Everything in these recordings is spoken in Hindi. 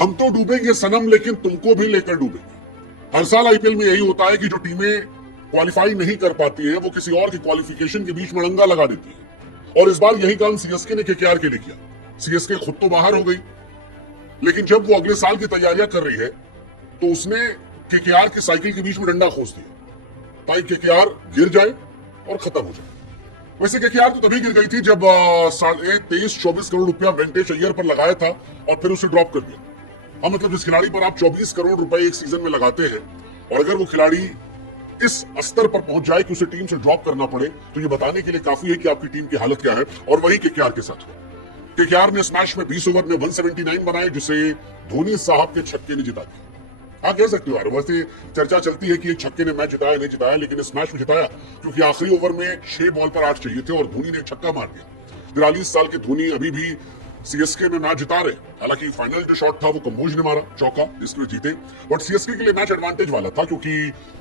हम तो डूबेंगे सनम, लेकिन तुमको भी लेकर डूबेंगे। हर साल आईपीएल में यही होता है कि जो टीमें क्वालिफाई नहीं कर पाती है वो किसी और की क्वालिफिकेशन के बीच में अड़ंगा लगा देती है, और इस बार यही काम सीएसके ने केकेआर के लिए किया। सीएसके खुद तो बाहर हो गई, लेकिन जब वो अगले साल की तैयारियां कर रही है तो उसने केकेआर की साइकिल के बीच में डंडा खोस दिया ताकि केकेआर गिर जाए और खत्म हो जाए। वैसे केकेआर तो तभी गिर गई थी जब 23-24 करोड़ रुपया वेंकटेश अय्यर पर लगाया था और फिर उसे ड्रॉप कर दिया। हाँ, मतलब जिस खिलाड़ी पर आप 24 करोड़ रुपए एक सीजन में लगाते हैं और अगर वो खिलाड़ी इस स्तर पर पहुंच जाए कि उसे टीम से ड्रॉप करना पड़े, तो ये बताने के लिए काफी है कि आपकी टीम की हालत क्या है। और वही केकेआर के साथ हुआ। केकेआर ने स्मैश में 20 ओवर में 179 बनाए, जिसे धोनी साहब के छक्के ने जिता दिया। हाँ, कह सकते हो यार, वैसे चर्चा चलती है कि छक्के ने मैच जिताया नहीं जिताया, लेकिन इस मैच में जिताया क्योंकि आखिरी ओवर में 6 बॉल पर 8 चाहिए थे और धोनी ने एक छक्का मार दिया। 43 साल के धोनी अभी भी सीएसके में मैच जिता रहे। हालांकि फाइनल जो शॉट था वो कंबोज ने मारा चौका, जिसमें जीते, बट सीएसके के लिए मैच एडवांटेज वाला था क्योंकि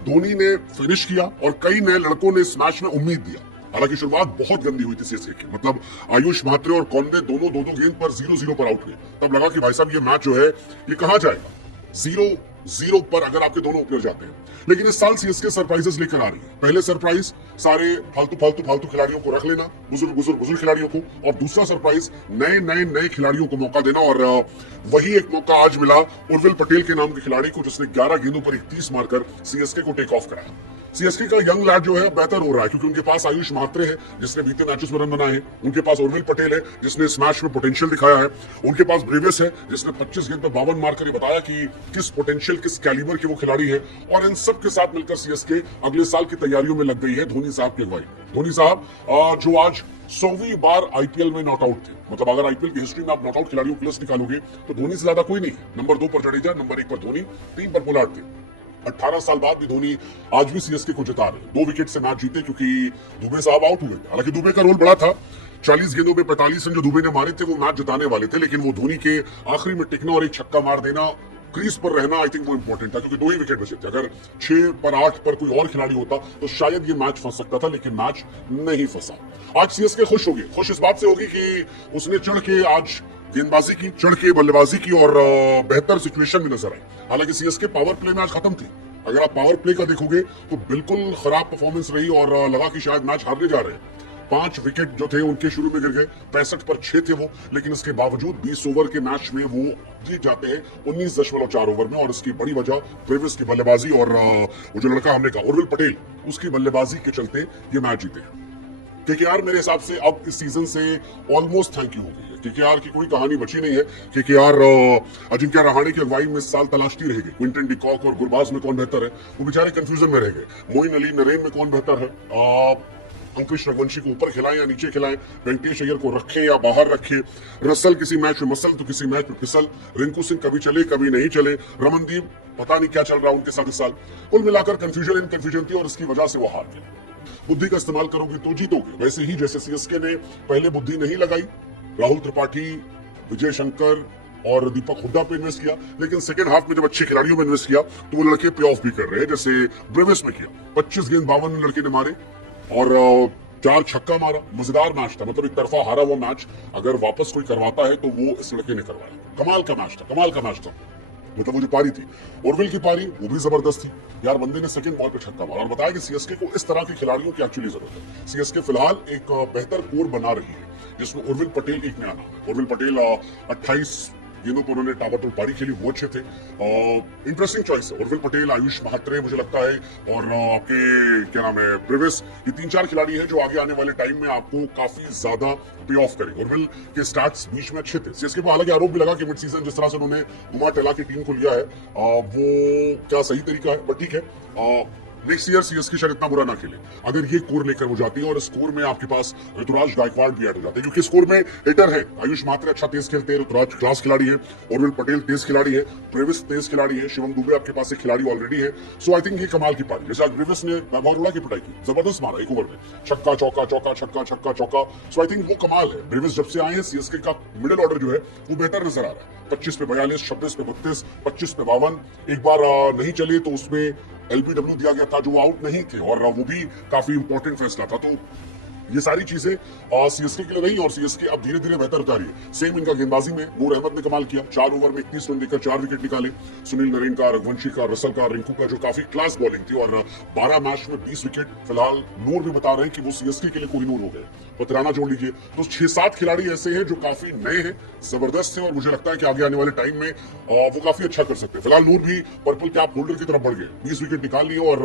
धोनी ने फिनिश किया और कई नए लड़कों ने इस मैच में उम्मीद दिया। हालांकि शुरुआत बहुत गंदी हुई थी सीएसके की, मतलब आयुष म्हात्रे और कॉन्वे दोनों दो गेंद पर 0-0 पर आउट हुए। तब लगा कि भाई साहब ये मैच जो है ये कहां जाएगा, 0-0 पर अगर आपके दोनों ओपनर जाते हैं। लेकिन इस साल सीएसके सरप्राइजेस लेकर आ रही है। पहले सरप्राइज सारे फालतू खिलाड़ियों को रख लेना, बुजुर्ग खिलाड़ियों को, और दूसरा सरप्राइज नए खिलाड़ियों को मौका देना। और वही एक मौका आज मिला उर्विल पटेल के नाम के खिलाड़ी को, जिसने 11 गेंदों पर 31 मारकर सीएसके को टेक ऑफ कराया। सीएसके का यंग लैड जो है बेहतर हो रहा है क्योंकि उनके पास आयुष म्हात्रे है जिसने बीते मैचेस में रन बनाए हैं, उनके पास उर्विल पटेल है जिसने इस मैच में पोटेंशियल दिखाया है, उनके पास ब्रेविस है जिसने 25 गेंद पर 52 मारकर ये बताया कि किस पोटेंशियल किस कैलिबर के वो खिलाड़ी है। और इन सब के साथ मिलकर सीएसके अगले साल की तैयारियों में लग गई है धोनी साहब की अगुवाई। धोनी साहब जो आज 100वीं बार आईपीएल में नॉट आउट थे, मतलब अगर आईपीएल की हिस्ट्री में आप नॉट आउट खिलाड़ियों की लिस्ट निकालोगे तो धोनी से ज्यादा कोई नहीं है। नंबर 2 पर जडेजा, नंबर 1 पर धोनी, 3 पर पोलार्ड थे। 18 साल बाद भी धोनी आज भी सीएसके को जिता रहे। 2 विकेट से मैच जीते क्योंकि दुबे साहब आउट हुए। हालांकि दुबे का रोल बड़ा था, 40 गेंदों में 45 रन जो दुबे ने मारे थे वो मैच जिताने वाले थे, लेकिन वो धोनी के आखिरी में टिकना और एक छक्का मार देना, क्रीज पर रहना, आई थिंक वो इंपॉर्टेंट था क्योंकि 2 ही विकेट बचे थे। अगर 6 पर 8 पर कोई और खिलाड़ी होता तो शायद ये मैच फंस सकता था, लेकिन मैच नहीं फंसा। आज सीएसके खुश होगी, खुश इस बात से होगी कि उसने चढ़ के आज गेंदबाजी की, चढ़ के बल्लेबाजी की और बेहतर सिचुएशन में नजर आई। हालांकि सीएसके पावर प्ले में आज खत्म थी। अगर आप पावर प्ले का देखोगे तो बिल्कुल खराब परफॉर्मेंस रही और लगा कि शायद मैच हारने जा रहे हैं। 5 विकेट जो थे उनके शुरू में गिर गए, 65 पर 6 थे वो, लेकिन इसके बावजूद 20 ओवर के मैच में वो जीत जाते हैं 19.4 ओवर में। और इसकी बड़ी वजह ब्रेविस की बल्लेबाजी और वो जो लड़का हमने कहा उर्विल पटेल, उसकी बल्लेबाजी के चलते ये मैच जीते। केकेआर मेरे हिसाब से अब इस सीजन से ऑलमोस्ट थैंक यू हो गई है। केकेआर की कोई कहानी बची नहीं है। केकेआर अजिंक्य रहाणे की अगुवाई में इस साल तलाशती रहेगी। क्विंटन डिकॉक और गुरबाज में कौन बेहतर है, वो बेचारे कंफ्यूजन में रह गए। मोइन अली नरेन में कौन बेहतर है, अंकुश रघुवंशी को ऊपर खिलाएं या नीचे खिलाएं, वेंकटेश अय्यर को रखें या बाहर रखें, रसल किसी मैच में मसल तो किसी मैच में फिसल, रिंकू सिंह कभी चले कभी नहीं चले, रमनदीप पता नहीं क्या चल रहा उनके साथ इस साल। कुल मिलाकर कंफ्यूजन थी और इसकी वजह से वो हार गए। बुद्धि का इस्तेमाल करोगे तो जीतोगे। वैसे ही जैसे सीएसके ने पहले बुद्धि नहीं लगाई, राहुल त्रिपाठी, विजय शंकर और दीपक हुड्डा पे इन्वेस्ट किया, लेकिन सेकंड हाफ में जब अच्छे खिलाड़ियों में इन्वेस्ट किया तो वो लड़के पे ऑफ भी कर रहे हैं। जैसे ब्रेविस में किया, 25 गेंद 52 लड़के ने मारे और 4 छक्का मारा। मजेदार मैच था, मतलब एक तरफा हारा हुआ मैच अगर वापस कोई करवाता है तो वो इस लड़के ने करवाया। कमाल का मैच था। मतलब वो जो पारी थी उर्विल की पारी, वो भी जबरदस्त थी यार। बंदे ने सेकंड बॉल पे छक्का मारा और बताया कि सीएसके को इस तरह के खिलाड़ियों की एक्चुअली जरूरत है। सीएसके फिलहाल एक बेहतर कोर बना रही है जिसमें उर्विल पटेल एक नया नाम है। उर्विल पटेल 28 गेंदों पर उन्होंने ताबड़तोड़ पारी खेली, वो अच्छे थे। इंटरेस्टिंग चॉइस है उर्विल पटेल, आयुष म्हात्रे मुझे लगता है, और आपके क्या नाम है ब्रेविस, ये 3-4 खिलाड़ी हैं जो आगे आने वाले टाइम में आपको काफी ज्यादा पे ऑफ करेंगे। उर्विल के स्टार्ट्स बीच में अच्छे थे। सीएसके को हालांकि आरोप भी लगा कि मिड सीजन जिस तरह से उन्होंने घुमा टला की टीम को लिया है वो क्या सही तरीका है, बट ठीक है। नेक्स्ट ईयर सीएसके शायद इतना बुरा ना खेले अगर ये कोर लेकर वो जाती है, और स्कोर में आपके पास ऋतुराज गायकवाड़ भी ऐड हो जाते हैं क्योंकि स्कोर में हिटर है। आयुष म्हात्रे अच्छा तेज खेलते हैं, ऋतुराज क्लास खिलाड़ी है, उर्विल पटेल तेज खिलाड़ी है, ब्रेविस तेज खिलाड़ी है, शिवम दुबे आपके पास एक खिलाड़ी ऑलरेडी है। सो आई थिंक ये कमाल की पारी। जैसे आज ब्रेविस ने मैगोरा की पिटाई की, जबरदस्त मारा एक ओवर में, छक्का चौका चौका छक्का छक्का चौका। सो आई थिंक वो कमाल है। ब्रेविस जब से आए हैं सीएसके का मिडिल ऑर्डर जो है वो बेहतर नजर आ रहा है। 25 पे 42, 26 पे 32, 25 पे 52। एक बार नहीं चले तो उसमें एलबीडब्ल्यू दिया गया था जो आउट नहीं थे, और वो भी काफी इंपॉर्टेंट फैसला था। तो ये सारी चीजें सीएसके के लिए रही और सीएसके अब धीरे धीरे बेहतर होता रही है। सेम इनका गेंदबाजी में नूर अहमद ने कमाल किया, 4 ओवर में 31 रन देकर 4 विकेट निकाले। सुनील नरेन का, रघुवंशी का, रसल का, रिंकू का जो काफी क्लास बॉलिंग थी और 12 मैच में 20 विकेट। फिलहाल नूर भी बता रहे हैं कि वो सीएसके के लिए कोहिनूर हो गए, पतराना जोड़ लीजिए। तो 6-7 खिलाड़ी ऐसे हैं जो काफी नए हैं, जबरदस्त हैं और मुझे लगता है कि आगे आने वाले टाइम में वो काफी अच्छा कर सकते हैं। फिलहाल नूर भी पर्पल कैप होल्डर की तरफ बढ़ गए, 20 विकेट निकाल लिए और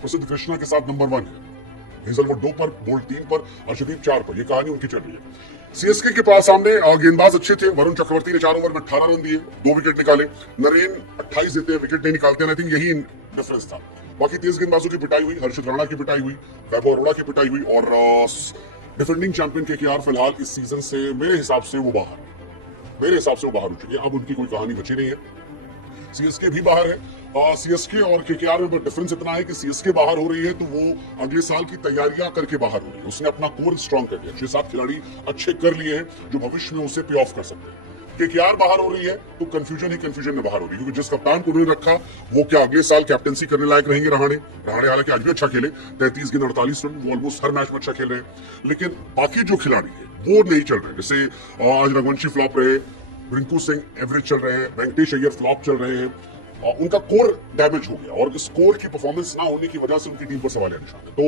प्रसिद्ध कृष्णा के साथ नंबर 1 है। हेजलवुड 2 पर, बोल्ट 3 पर, अर्शदीप 4 पर। ये कहानी उनकी चल रही है। सीएसके के पास सामने गेंदबाज अच्छे थे। वरुण चक्रवर्ती ने 4 ओवर में 18 रन दिए, 2 विकेट निकाले। नरेन 28 देते हैं, विकेट नहीं निकालते। आई थिंक यही डिफरेंस था। बाकी तेज गेंदबाजों की पिटाई हुई, हर्षित राणा की पिटाई हुई, वैभव अरोड़ा की पिटाई हुई और डिफेंडिंग चैंपियन केकेआर फिलहाल इस सीजन से मेरे हिसाब से वो बाहर हो चुके हैं। अब उनकी कोई कहानी बची नहीं है। सीएसके भी बाहर है। सीएसके और केकेआर में डिफरेंस इतना है कि सीएसके बाहर हो रही है तो वो अगले साल की तैयारियां करके बाहर हो रही है। उसने अपना कोर स्ट्रॉन्ग कर लिया, 6-7 खिलाड़ी अच्छे कर लिए हैं जो भविष्य में उसे पे ऑफ कर सकते हैं। केकेआर बाहर हो रही है तो कंफ्यूजन में बाहर हो रही है, क्योंकि जिस कप्तान को उन्होंने रखा वो क्या अगले साल कैप्टनसी करने लायक रहेंगे? रहाणे हालांकि आज भी अच्छा खेले, 33 गेंद 48 रन, वो ऑलमोस्ट हर मैच में अच्छा खेल रहे हैं। लेकिन बाकी जो खिलाड़ी है वो नहीं चल रहे। जैसे आज रघुवंशी फ्लॉप रहे, रिंकू सिंह एवरेज चल रहे हैं, वेंकटेश अय्यर फ्लॉप चल रहे हैं। उनका कोर डैमेज हो गया और इस कोर की परफॉर्मेंस ना होने की वजह से उनकी टीम पर सवाल निशान है। तो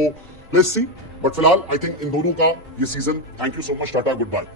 लेट्स सी, बट फिलहाल आई थिंक इन दोनों का ये सीजन, thank you so much, tata, good bye.